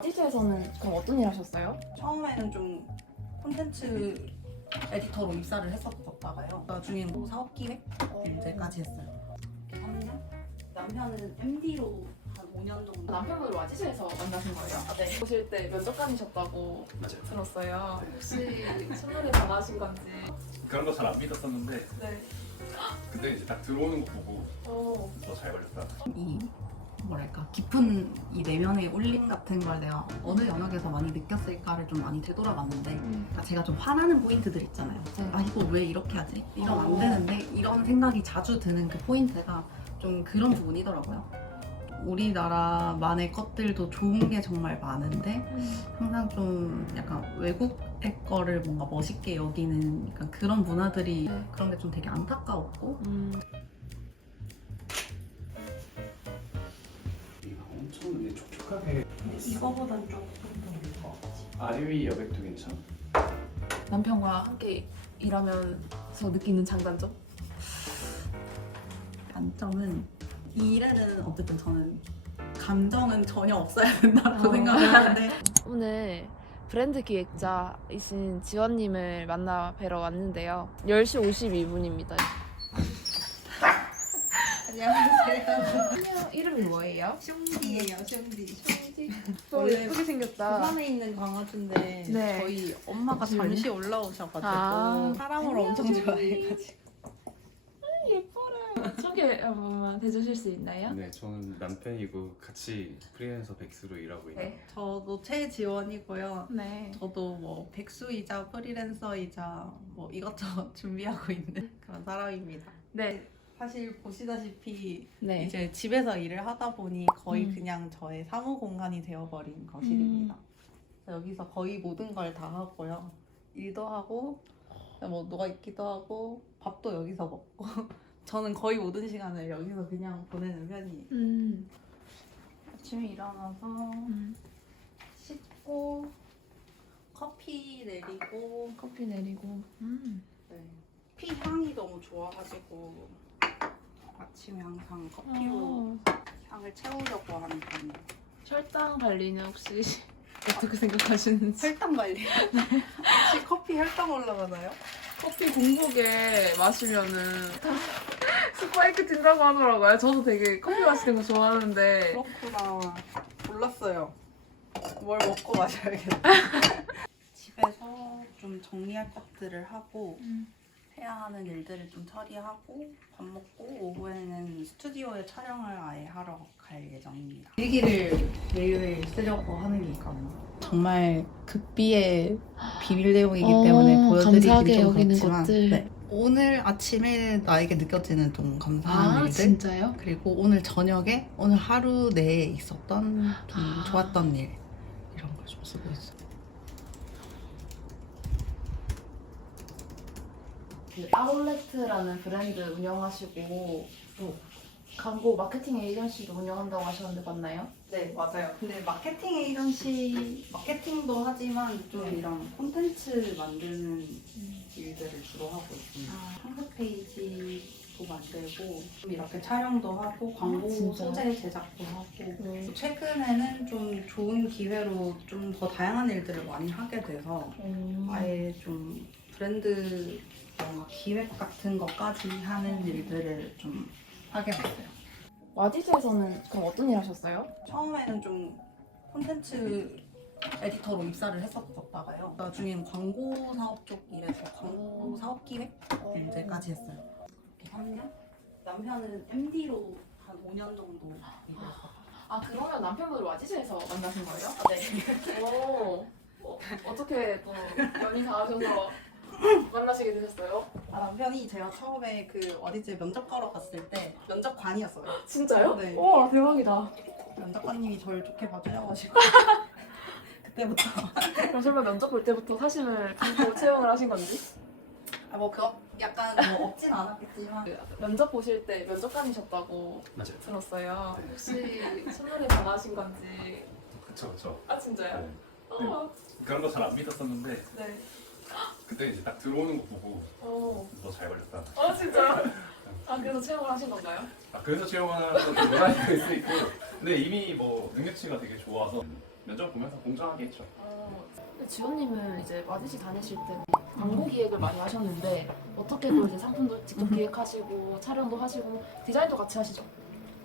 디지에서는 그럼 어떤 일 하셨어요? 처음에는 좀 콘텐츠 에디터로 입사를 했었다가요. 나중에 뭐 사업기획 일제까지 했어요. 3년? 남편은 MD로 한 5년 정도. 남편분을 와지즈에서 만나신 거예요? 네. 보실 때 면접관이셨다고 맞아요. 들었어요. 혹시 첫눈에 반하신 건지? 그런 거 잘 안 믿었었는데 네. 근데 이제 딱 들어오는 거 보고 어. 너 잘 걸렸다. 이 뭐랄까 깊은 이 내면의 울림 같은 걸 내가 어느 영역에서 많이 느꼈을까를 좀 많이 되돌아봤는데 그러니까 제가 좀 화나는 포인트들 있잖아요. 아 이거 왜 이렇게 하지? 이러면 안 되는데 이런 생각이 자주 드는 그 포인트가 좀 그런 부분이더라고요. 우리나라만의 것들도 좋은 게 정말 많은데 항상 좀 약간 외국의 거를 뭔가 멋있게 여기는 약간 그런 문화들이 그런 게 좀 되게 안타까웠고 이거 엄청 근데 촉촉하게 이거보단 조금 더 나을 것 같지. 아래 위 여백도 괜찮아. 남편과 함께 일하면서 느끼는 장단점? 단점은 이 일에는 어쨌든 저는 감정은 전혀 없어야 된다고 어. 생각을 하는데 오늘 브랜드 기획자이신 지원님을 만나 뵈러 왔는데요. 10시 52분입니다. 안녕하세요. 이름이 뭐예요? 숑디예요, 숑디. 원래 예쁘게 생겼다. 부산에 있는 강아지인데 네. 저희 엄마가 잠시 올라오셔가지고 아. 사람을 엄청 안녕, 좋아해가지고 예뻐라. 소개 한 번만 해주실 수 있나요? 네, 저는 남편이고 같이 프리랜서 백수로 일하고 있는 네. 저도 최지원이고요. 네. 저도 뭐 백수이자 프리랜서이자 뭐 이것저것 준비하고 있는 그런 사람입니다. 네. 사실 보시다시피 네. 이제 집에서 일을 하다 보니 거의 음. 그냥 저의 사무 공간이 되어버린 거실입니다. 그래서 여기서 거의 모든 걸 다 하고요. 일도 하고 뭐 누가 있기도 하고 밥도 여기서 먹고 저는 거의 모든 시간을 여기서 그냥 보내는 편이에요. 아침에 일어나서 씻고 커피 내리고 커피 내리고. 네. 피 향이 너무 좋아가지고 아침에 항상 커피로 어. 향을 채우려고 하는 편이에요. 혈당 관리는 혹시 어떻게 생각하시는지? 혈당 관리. 혹시 커피 혈당 올라가나요? 커피 공복에 마시면은 스파이크 튄다고 하더라고요. 저도 되게 커피 마시는 거 좋아하는데 그렇구나. 몰랐어요. 뭘 먹고 마셔야겠다. 집에서 좀 정리할 것들을 하고 해야 하는 일들을 좀 처리하고 밥 먹고 오후에는 스튜디오에 촬영을 아예 하러 갈 예정입니다. 일기를 매일매일 쓰려고 하는 게 있거든요. 정말 극비의 비밀 내용이기 때문에 보여드리긴 좀 그렇지만 네. 오늘 아침에 나에게 느껴지는 좀 감사한 일들 진짜요? 그리고 오늘 저녁에 오늘 하루 내에 있었던 좀 좋았던 일 이런 걸 좀 쓰고 있어요. 그 아울렛이라는 브랜드 운영하시고 광고 마케팅 에이전시도 운영한다고 하셨는데 맞나요? 네, 맞아요. 근데 마케팅 에이전시, 마케팅도 하지만 좀 이런 콘텐츠 만드는 일들을 주로 하고 있습니다. 상세 페이지도 만들고, 좀 이렇게 촬영도 하고, 광고 진짜요? 소재 제작도 하고, 또 최근에는 좀 좋은 기회로 좀 더 다양한 일들을 많이 하게 돼서, 아예 좀 브랜드 뭔가 기획 같은 것까지 하는 일들을 좀 하게 됐어요. 와디즈에서는 그럼 어떤 일 하셨어요? 처음에는 좀 콘텐츠 에디터로 입사를 했었다가요. 나중엔 광고 사업 쪽 일에서 광고 사업 기획 일제까지 했어요. 3년? 남편은 MD로 한 5년 정도 일했어요. 아 그러면 남편분을 와디즈에서 만나신 거예요? 네. 오, 어떻게 또 연이 닿으셔서 만나시게 되셨어요? 남편이 제가 처음에 그 어디지 면접 보러 갔을 때 면접관이었어요. 진짜요? 네. 와 대박이다. 면접관님이 저를 좋게 봐주셔가지고 그때부터 그럼 설마 면접 볼 때부터 사심을 품고 채용을 하신 건지? 뭐 그거 약간 뭐 없진 않았겠지만 면접 보실 때 면접관이셨다고 맞아요. 들었어요. 네. 혹시 첫눈에 반하신 건지? 그쵸, 그쵸. 아 진짜요? 네. 어, 그런 거 잘 안 믿었었는데 네. 그때 이제 딱 들어오는 거 보고 어. 너 잘 걸렸다. 아 진짜요? 아 그래서 채용을 하신 건가요? 그래서 채용하는 것도 논란이 될 수 있고 근데 이미 뭐 능력치가 되게 좋아서 면접 보면서 공정하게 했죠. 근데 지원님은 이제 마디시 다니실 때 광고 기획을 많이 하셨는데 어떻게 또 이제 상품도 직접 기획하시고 촬영도 하시고 디자인도 같이 하시죠?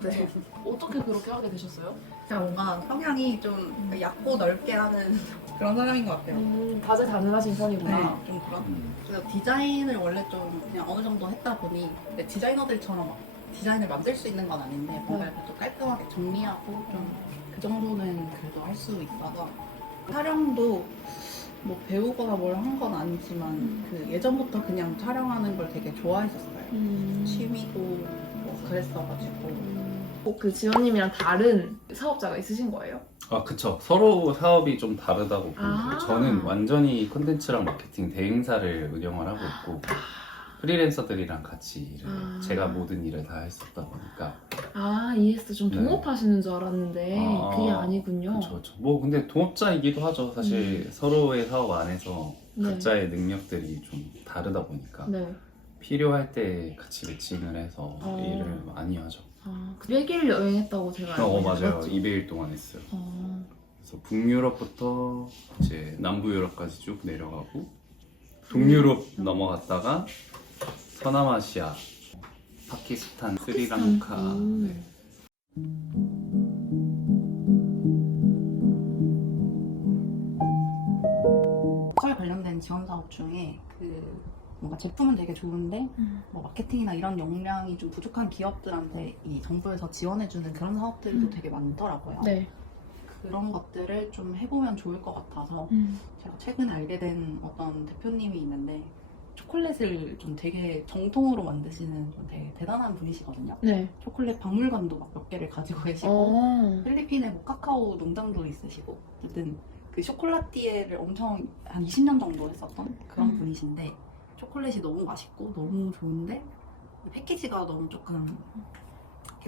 네. 어떻게 그렇게 하게 되셨어요? 제가 뭔가 성향이 좀 얕고 넓게 하는 그런 사람인 것 같아요. 다재다능하신 편이구나. 네, 좀 그런. 그래서 디자인을 원래 좀 그냥 어느 정도 했다 보니 근데 디자이너들처럼 막 디자인을 만들 수 있는 건 아닌데 뭔가 이렇게 좀 깔끔하게 정리하고 좀 그 정도는 그래도 할 수 있어서 촬영도 뭐 배우거나 뭘 한 건 아니지만 그 예전부터 그냥 촬영하는 걸 되게 좋아했었어요. 취미도 뭐 그랬어가지고 꼭 그 지원님이랑 다른 사업자가 있으신 거예요? 아, 그쵸. 서로 사업이 좀 다르다고 아. 보는데 저는 완전히 콘텐츠랑 마케팅 대행사를 운영을 하고 있고 프리랜서들이랑 같이 일을 아. 제가 모든 일을 다 했었다 보니까 아, 이해했어. 좀 네. 동업하시는 줄 알았는데 그게 아니군요. 그쵸. 뭐 근데 동업자이기도 하죠. 사실 서로의 사업 안에서 네. 각자의 능력들이 좀 다르다 보니까 네. 필요할 때 같이 매칭을 해서 일을 많이 하죠. 아, 100일 여행했다고 제가 알고 있는데 맞아요. 맞죠? 200일 동안 했어요. 어. 그래서 북유럽부터 이제 남부 유럽까지 쭉 내려가고 북유럽 넘어갔다가 서남아시아, 파키스탄, 스리랑카. 네. 컬 관련된 지원 사업 중에 그 뭔가 제품은 되게 좋은데 뭐 마케팅이나 이런 역량이 좀 부족한 기업들한테 이 정부에서 지원해주는 그런 사업들도 되게 많더라고요. 네. 그런 것들을 좀 해보면 좋을 것 같아서 제가 최근에 알게 된 어떤 대표님이 있는데 초콜릿을 좀 되게 정통으로 만드시는 좀 되게 대단한 분이시거든요. 네. 초콜릿 박물관도 막 몇 개를 가지고 계시고 어. 필리핀에 뭐 카카오 농장도 있으시고 어쨌든 그 쇼콜라티에를 엄청 한 20년 정도 했었던 그런 분이신데 초콜릿이 너무 맛있고 너무 좋은데 패키지가 너무 조금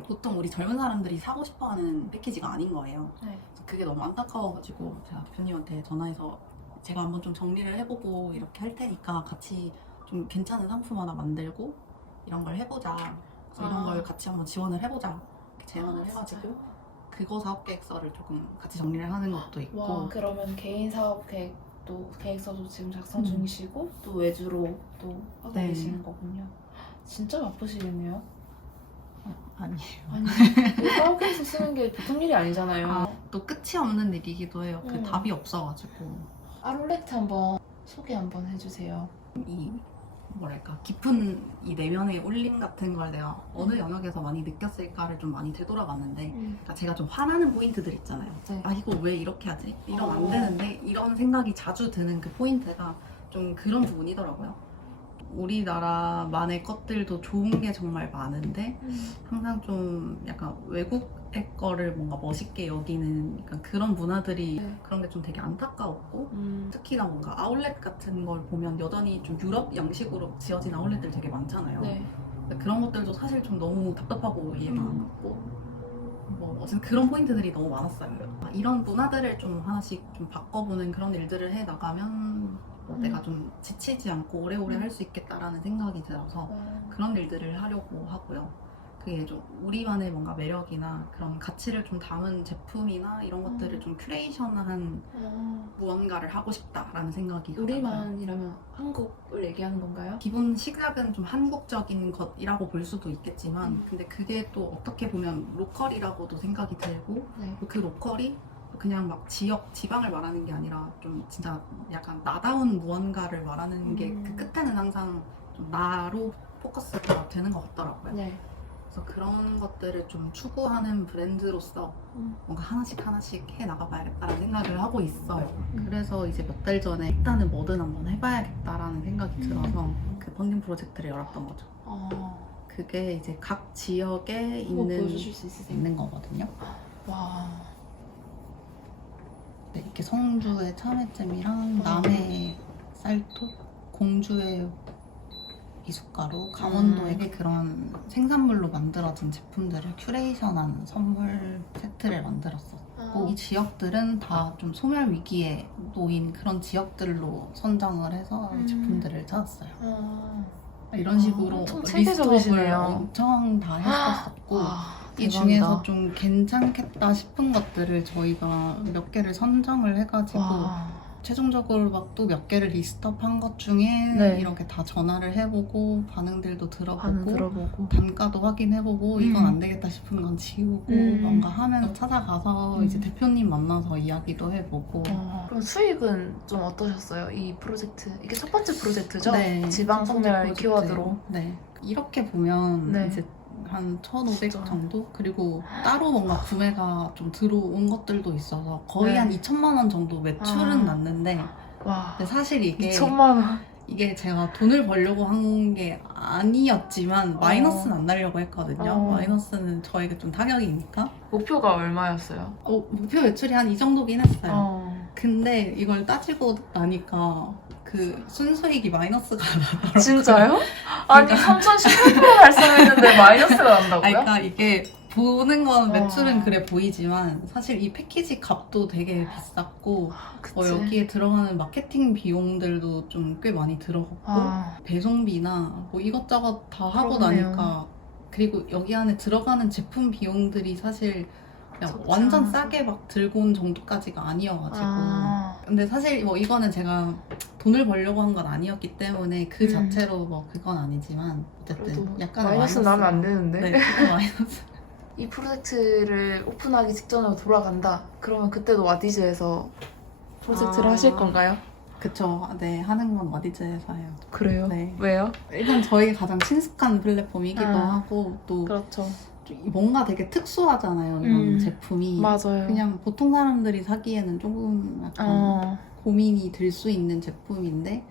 보통 우리 젊은 사람들이 사고 싶어하는 패키지가 아닌 거예요. 네. 그래서 그게 너무 안타까워가지고 제가 대표님한테 전화해서 제가 한번 좀 정리를 해보고 이렇게 할 테니까 같이 좀 괜찮은 상품 하나 만들고 이런 걸 해보자. 그래서 이런 걸 같이 한번 지원을 해보자. 이렇게 제안을 해가지고 그거 사업 계획서를 조금 같이 정리를 하는 것도 있고 와, 그러면 개인 사업 계획도 계획서도 지금 작성 중이시고 또 외주로 또 하고 네. 계시는 거군요. 진짜 바쁘시겠네요. 아니에요. 아니, 그 사업 계획서 쓰는 게 보통 일이 아니잖아요. 또 끝이 없는 일이기도 해요. 그 음. 답이 없어가지고 아울렛 한번 소개 한번 해주세요. 이 뭐랄까 깊은 이 내면의 울림 같은 걸 내가 어느 영역에서 많이 느꼈을까를 좀 많이 되돌아봤는데 그러니까 제가 좀 화나는 포인트들 있잖아요. 네. 아 이거 왜 이렇게 하지? 이러면 안 되는데 이런 생각이 자주 드는 그 포인트가 좀 그런 부분이더라고요. 우리나라만의 것들도 좋은 게 정말 많은데 항상 좀 약간 외국의 거를 뭔가 멋있게 여기는 약간 그런 문화들이 네. 그런 게 좀 되게 안타까웠고 특히나 뭔가 아울렛 같은 걸 보면 여전히 좀 유럽 양식으로 지어진 아울렛들 되게 많잖아요. 네. 근데 그런 것들도 사실 좀 너무 답답하고 이해가 안 갔고 뭐 어쨌든 그런 포인트들이 너무 많았어요. 이런 문화들을 좀 하나씩 좀 바꿔보는 그런 일들을 해 나가면 뭐 내가 좀 지치지 않고 오래오래 할 수 있겠다라는 생각이 들어서 그런 일들을 하려고 하고요. 그게 좀 우리만의 뭔가 매력이나 그런 가치를 좀 담은 제품이나 이런 것들을 좀 큐레이션한 무언가를 하고 싶다라는 생각이 가다가 우리만이라면 한국을 얘기하는 건가요? 기본 시작은 좀 한국적인 것이라고 볼 수도 있겠지만 근데 그게 또 어떻게 보면 로컬이라고도 생각이 들고 네. 그 로컬이 그냥 막 지역, 지방을 말하는 게 아니라 좀 진짜 약간 나다운 무언가를 말하는 게 그 끝에는 항상 좀 나로 포커스가 되는 것 같더라고요. 네. 그래서 그런 것들을 좀 추구하는 브랜드로서 뭔가 하나씩 해 나가봐야겠다라는 생각을 하고 있어요. 그래서 이제 몇 달 전에 일단은 뭐든 한번 해봐야겠다라는 생각이 들어서 그 펀딩 프로젝트를 열었던 거죠. 그게 이제 각 지역에 한번 있는 보여주실 수 있으세요? 있는 거거든요. 와. 네, 이렇게 성주의 참외잼이랑 남해 쌀토, 공주의 미숫가루, 강원도에게 그런 생산물로 만들어진 제품들을 큐레이션한 선물 세트를 만들었었고 이 지역들은 다 좀 소멸 위기에 놓인 그런 지역들로 선정을 해서 이 제품들을 찾았어요. 이런 식으로 엄청 리스트업을 체계적이시네요. 엄청 다 했었었고 와, 이 대박이다. 중에서 좀 괜찮겠다 싶은 것들을 저희가 몇 개를 선정을 해가지고 와. 최종적으로 막 또 몇 개를 리스트업한 것 중에 네. 이렇게 다 전화를 해보고 반응들도 들어보고 반응 들어보고. 단가도 확인해보고 이건 안 되겠다 싶은 건 지우고 뭔가 하면서 찾아가서 이제 대표님 만나서 이야기도 해보고 그럼 수익은 좀 어떠셨어요? 이 프로젝트 이게 첫 번째 프로젝트죠? 네, 지방 첫 번째 소멸 프로젝트. 키워드로. 네. 이렇게 보면 네. 이제 한 1,500 진짜. 정도? 그리고 따로 뭔가 구매가 좀 들어온 것들도 있어서 거의 네. 한 2천만 원 정도 매출은 아. 났는데 와. 근데 사실 이게 2천만 원. 이게 제가 돈을 벌려고 한 게 아니었지만 마이너스는 안 나려고 했거든요. 마이너스는 저에게 좀 타격이니까. 목표가 얼마였어요? 목표 매출이 한 이 정도긴 했어요. 근데 이걸 따지고 나니까 그 순수익이 마이너스가 나더라고요. 진짜요? 아니 3,018% 발생했는데 마이너스가 난다고요? 아니, 그러니까 이게 보는 건 매출은 어. 그래 보이지만 사실 이 패키지 값도 되게 비쌌고 그치. 여기에 들어가는 마케팅 비용들도 좀 꽤 많이 들어갔고 배송비나 뭐 이것저것 다 하고 그렇네요. 나니까 그리고 여기 안에 들어가는 제품 비용들이 사실 그냥 적지 완전 않아서. 싸게 막 들고 온 정도까지가 아니어가지고 아. 근데 사실 뭐 이거는 제가 돈을 벌려고 한 건 아니었기 때문에 그 자체로 뭐 그건 아니지만 어쨌든 그래도 약간 마이너스 나면 안 되는데. 네, 조금 마이너스. 이 프로젝트를 오픈하기 직전으로 돌아간다. 그러면 그때도 와디즈에서 프로젝트를 아. 하실 건가요? 그쵸. 네, 하는 건 와디즈에서 해요. 그래요? 네. 왜요? 일단 저희가 가장 친숙한 플랫폼이기도 아. 하고 또 그렇죠. 뭔가 되게 특수하잖아요. 이런 제품이. 맞아요. 그냥 보통 사람들이 사기에는 조금 약간 고민이 들 수 있는 제품인데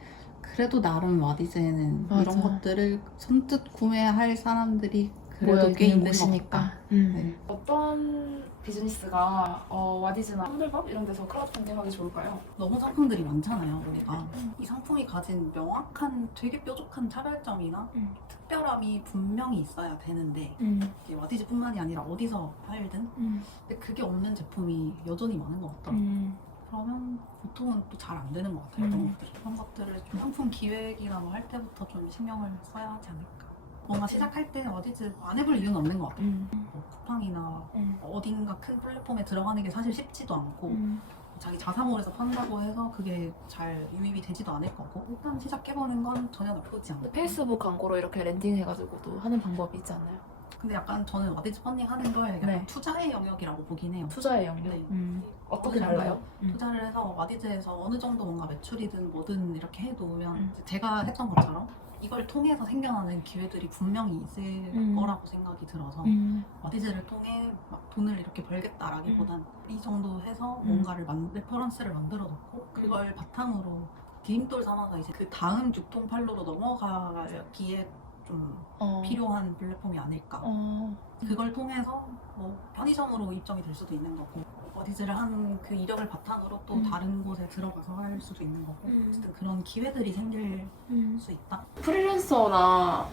그래도 나름 와디즈에는 맞아. 이런 것들을 선뜻 구매할 사람들이 그래도 꽤 있는 것 같다. 네. 어떤 비즈니스가 와디즈나 한들밥 이런 데서 크라우드펀딩하기 좋을까요? 너무 상품들이 많잖아요, 우리가. 이 상품이 가진 명확한 되게 뾰족한 차별점이나 특별함이 분명히 있어야 되는데 이게 와디즈뿐만이 아니라 어디서 팔든 근데 그게 없는 제품이 여전히 많은 것 같더라고요. 그러면 보통은 또 잘 안 되는 것 같아요. 그런 것들을 좀 상품 기획이나 뭐 할 때부터 좀 신경을 써야 하지 않을까. 뭔가 시작할 때 어디지 안 해볼 이유는 없는 것 같아요. 뭐 쿠팡이나 어딘가 큰 플랫폼에 들어가는 게 사실 쉽지도 않고 자기 자사몰에서 판다고 해서 그게 잘 유입이 되지도 않을 거고 일단 시작해보는 건 전혀 나쁘지 않아요. 페이스북 광고로 이렇게 랜딩해가지고도 하는 방법이 있지 않나요? 근데 약간 저는 와디즈 펀딩 하는 걸 약간 네. 투자의 영역이라고 보긴 해요. 투자의 영역? 네. 어떻게 달라요? 투자를 해서 와디즈에서 어느 정도 뭔가 매출이든 뭐든 이렇게 해놓으면 제가 했던 것처럼 이걸 통해서 생겨나는 기회들이 분명히 있을 거라고 생각이 들어서 와디즈를 통해 막 돈을 이렇게 벌겠다라기보단 이 정도 해서 뭔가를 레퍼런스를 만들어 놓고 그걸 바탕으로 디딤돌 삼아서 이제 그 다음 유통팔로로 넘어가기에 좀 필요한 플랫폼이 아닐까. 그걸 통해서 뭐 편의점으로 입점이 될 수도 있는 거고 와디즈를 한 그 이력을 바탕으로 또 다른 곳에 들어가서 할 수도 있는 거고 어쨌든 그런 기회들이 생길 수 있다. 프리랜서나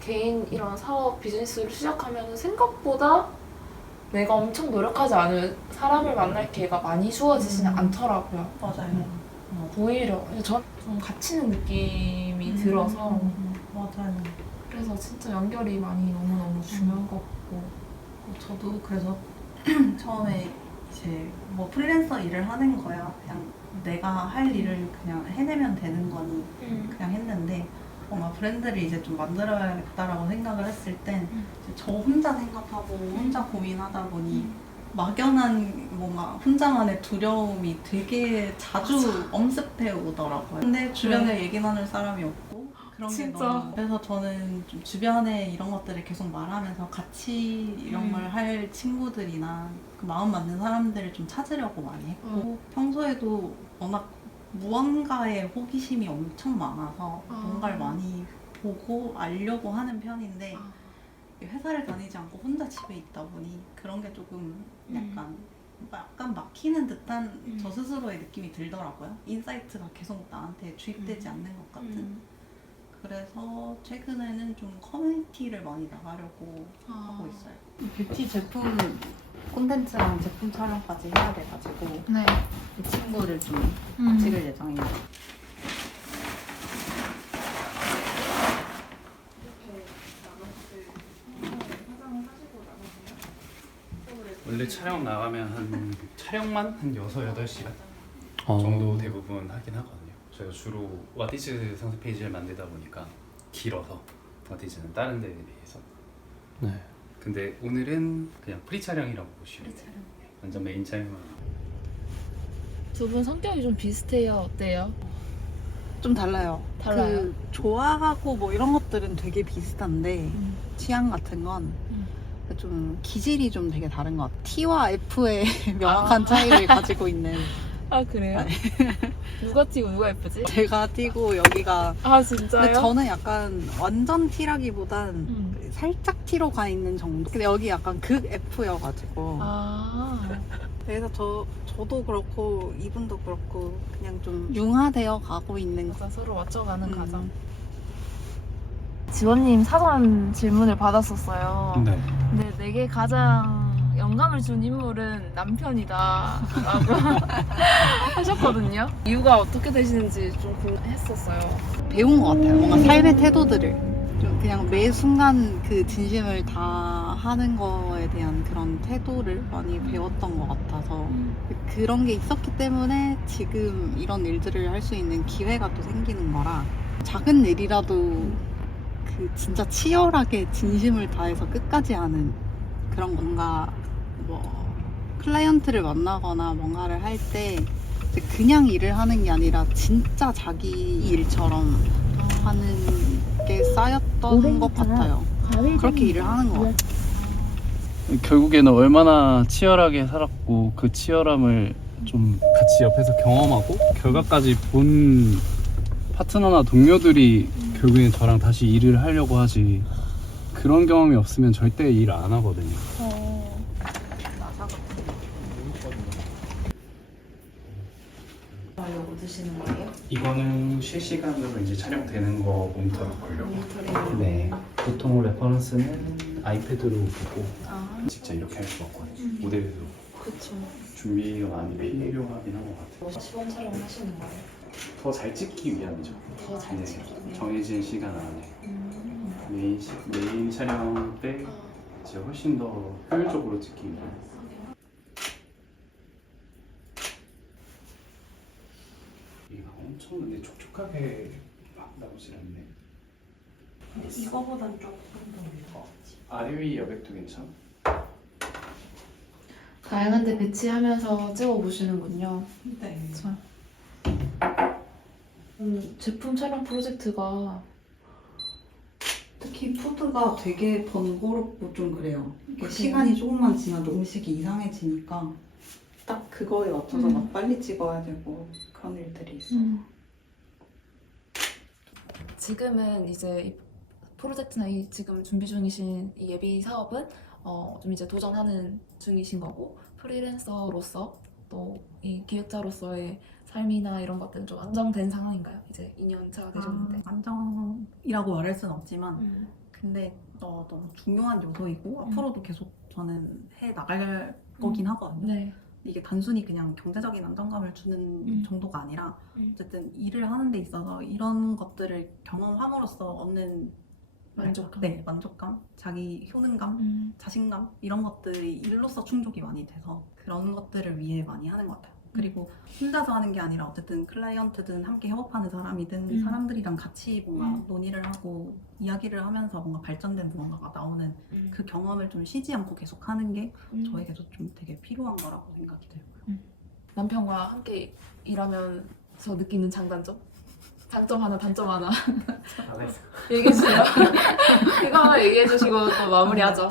개인 이런 사업 비즈니스를 시작하면 생각보다 내가 엄청 노력하지 않은 사람을 만날 기회가 많이 주어지지는 않더라고요. 맞아요. 오히려 전 좀 갇히는 느낌이 들어서 맞아요. 그래서 진짜 연결이 많이 너무너무 중요한 것 같고 저도 그래서 처음에 이제 뭐 프리랜서 일을 하는 거야. 그냥 내가 할 일을 그냥 해내면 되는 거니 그냥 했는데 뭔가 브랜드를 이제 좀 만들어야겠다라고 생각을 했을 땐 저 혼자 생각하고 혼자 고민하다 보니 막연한 뭔가 혼자만의 두려움이 되게 자주 엄습해 오더라고요. 근데 주변에 얘기 나눌 사람이 없고 그런 게 진짜. 너무 그래서 저는 좀 주변에 이런 것들을 계속 말하면서 같이 이런 걸 할 친구들이나 그 마음 맞는 사람들을 좀 찾으려고 많이 했고 평소에도 워낙 무언가에 호기심이 엄청 많아서 뭔가를 많이 보고 알려고 하는 편인데 회사를 다니지 않고 혼자 집에 있다 보니 그런 게 조금 약간 막히는 듯한 저 스스로의 느낌이 들더라고요. 인사이트가 계속 나한테 주입되지 않는 것 같은. 그래서 최근에는 좀 커뮤니티를 많이 나가려고 하고 있어요. 뷰티 제품 콘텐츠랑 제품 촬영까지 해야 돼가지고 네. 이 친구를 좀 찍을 예정입니다. 이렇게 나눠서 화장을 하시고 나눠서요? 오늘 촬영 나가면 촬영만 한 6, 8시간 정도 대부분 하긴 하거든요. 저희가 주로 왓티즈 상세 페이지를 만들다 보니까 길어서 왓티즈는 다른 데에 비해서. 네. 근데 오늘은 그냥 프리 촬영이라고 보시면 돼요. 완전 메인 촬영만. 두 분 성격이 좀 비슷해요. 어때요? 좀 달라요. 달라요? 그 좋아하고 뭐 이런 것들은 되게 비슷한데 취향 같은 건 좀 기질이 좀 되게 다른 것 같아요. T와 F의 명확한 차이를 가지고 있는. 아 그래요? 누가 T고 누가 F지? 제가 T고 여기가. 아 진짜요? 근데 저는 약간 완전 T라기보단 살짝 T로 가 있는 정도. 근데 여기 약간 극 F여가지고. 아 그래서 저도 그렇고 이분도 그렇고 그냥 좀 융화되어 가고 있는. 맞아, 서로 맞춰가는 과정. 지원님 사전 질문을 받았었어요. 네. 근데 내게 가장 영감을 준 인물은 남편이다라고 하셨거든요. 이유가 어떻게 되시는지 좀 궁금했었어요. 배운 것 같아요. 뭔가 삶의 태도들을 좀 그냥 매 순간 그 진심을 다 하는 거에 대한 그런 태도를 많이 배웠던 것 같아서 그런 게 있었기 때문에 지금 이런 일들을 할 수 있는 기회가 또 생기는 거라 작은 일이라도 그 진짜 치열하게 진심을 다해서 끝까지 하는 그런 뭔가 뭐 클라이언트를 만나거나 뭔가를 할 때 그냥 일을 하는 게 아니라 진짜 자기 일처럼 하는 게 쌓였던 것 같아요. 그렇게 일을 하는 것 같아요. 결국에는 얼마나 치열하게 살았고 그 치열함을 좀 같이 옆에서 경험하고 결과까지 본 파트너나 동료들이 결국엔 저랑 다시 일을 하려고 하지 그런 경험이 없으면 절대 일 안 하거든요. 뭐 드시는 거예요? 이거는 실시간으로 이제 촬영되는 거 모니터링 보려고. 네. 보통 레퍼런스는 아이패드로 보고 직접 이렇게 할 수 없거든요. 모델도 그쵸. 준비가 많이 필요하긴 한 것 같아요. 시범 촬영을 하시는 거예요? 더 잘 찍기 위함이죠. 더 잘 네. 찍기 위해? 정해진 시간 안에 메인 촬영 때 이제 훨씬 더 효율적으로 찍기 위해. 이가 엄청 근데 촉촉하게 막 나오질 않네. 근데 이거보단 조금 더 아래 위 여백도 괜찮아. 다양한 데 배치하면서 찍어보시는군요. 네. 제품 촬영 프로젝트가 특히 푸드가 되게 번거롭고 좀 그래요. 이게 시간이 조금만 지나도 음식이 이상해지니까 딱 그거에 맞춰서 막 빨리 찍어야 되고 그런 일들이 있어요. 지금은 이제 이 프로젝트나 이 지금 준비 중이신 이 예비 사업은 좀 이제 도전하는 중이신 거고 프리랜서로서 또 이 기획자로서의 삶이나 이런 것들은 좀 안정된 상황인가요? 이제 2년 차가 되셨는데. 안정이라고 말할 수는 없지만 근데 너무 중요한 요소이고 앞으로도 계속 저는 해 나갈 거긴 하거든요. 네. 이게 단순히 그냥 경제적인 안정감을 주는 정도가 아니라 어쨌든 일을 하는 데 있어서 이런 것들을 경험함으로써 얻는 만족감. 네, 만족감, 자기 효능감, 자신감 이런 것들이 일로서 충족이 많이 돼서 그런 것들을 위해 많이 하는 것 같아요. 그리고 혼자서 하는 게 아니라 어쨌든 클라이언트든 함께 협업하는 사람이든 사람들이랑 같이 뭔가 논의를 하고 이야기를 하면서 뭔가 발전된 무언가가 나오는 그 경험을 좀 쉬지 않고 계속 하는 게 저에게도 좀 되게 필요한 거라고 생각이 들고요. 남편과 함께 일하면서 느끼는 장단점? 장점 하나, 단점 하나 안 했어. 얘기해주세요. 이거 하나 얘기해주시고 또 마무리하죠.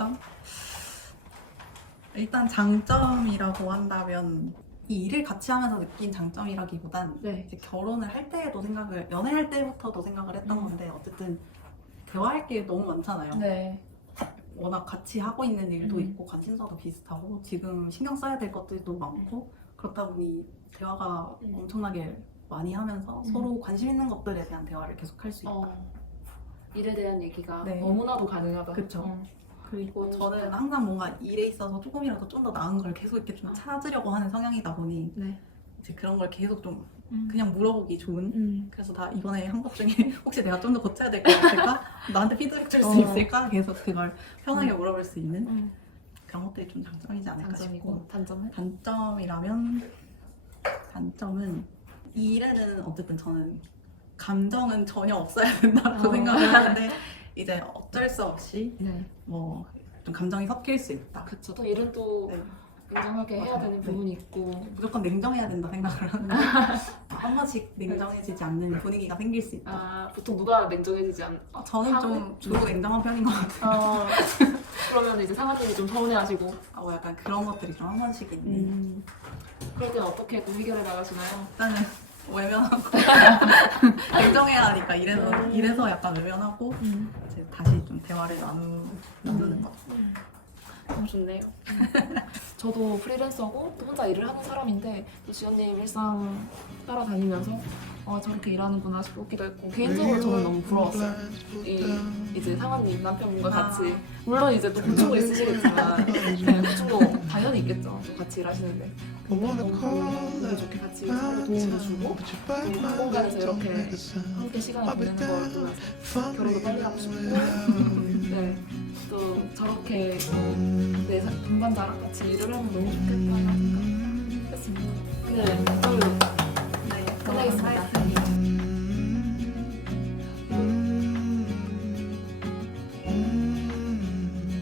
일단 장점이라고 한다면 이 일을 같이 하면서 느낀 장점이라기보단 네. 이제 결혼을 할 때에도 연애할 때부터도 생각을 했던 건데 어쨌든 대화할 게 너무 많잖아요. 네. 워낙 같이 하고 있는 일도 있고 관심사도 비슷하고 지금 신경 써야 될 것들도 많고 그렇다 보니 대화가 엄청나게 많이 하면서 서로 관심 있는 것들에 대한 대화를 계속 할 수 있다. 일에 대한 얘기가 네. 너무나도 가능하다. 그쵸. 그리고 저는 항상 뭔가 일에 있어서 조금이라도 좀 더 나은 걸 계속 이렇게 좀 찾으려고 하는 성향이다 보니 네. 이제 그런 걸 계속 좀 그냥 물어보기 좋은. 그래서 다 이번에 한 것 중에 혹시 내가 좀 더 고쳐야 될 것 같을까? 나한테 피드백 줄 수 있을까? 계속 그걸 편하게 물어볼 수 있는 그런 것들이 좀 장점이지 않을까 장점이고 싶고 단점은? 단점은 이 일에는 어쨌든 저는 감정은 전혀 없어야 된다고 어. 생각을 하는데 이제 어쩔 수 없이 네. 뭐 좀 감정이 섞일 수 있다. 그쵸. 또 일은 또 네. 냉정하게 해야 되는 네. 부분이 있고. 무조건 냉정해야 된다 생각을 하는데 한 번씩 냉정해지지 않는 분위기가 생길 수 있다. 아, 보통 누가 냉정해지지 않? 저는 좀 주로 냉정한 편인 것 같아요. 그러면 이제 상아님이 좀 서운해하시고. 뭐 약간 그런 것들이 좀 한 번씩 있는. 그럴 때는 어떻게 또 해결해 나가시나요? 일단은 외면하고 냉정해야 하니까 이래서 약간 외면하고 이제 다시 좀 대화를 나누는 것. 너무 좋네요. 저도 프리랜서고 또 혼자 일을 하는 사람인데 또 지연님 일상 따라다니면서 저렇게 일하는구나 싶기도 했고 개인적으로 저는 너무 부러웠어요. 이제 상아님 남편분과 같이 물론 이제 또 고충도 있으시겠지만 네, 고충도 당연히 있겠죠. 또 같이 일하시는데 너무 좋게 같이 서로 도움도 주고 또 한 공간에서 이렇게 함께 시간을 보내는 걸 보면서 결혼도 빨리 하고 싶고 네, 또 저렇게 내 동반자랑 같이 일을 하면 너무 좋겠다는 생각했습니다. 네, 끝내겠습니다.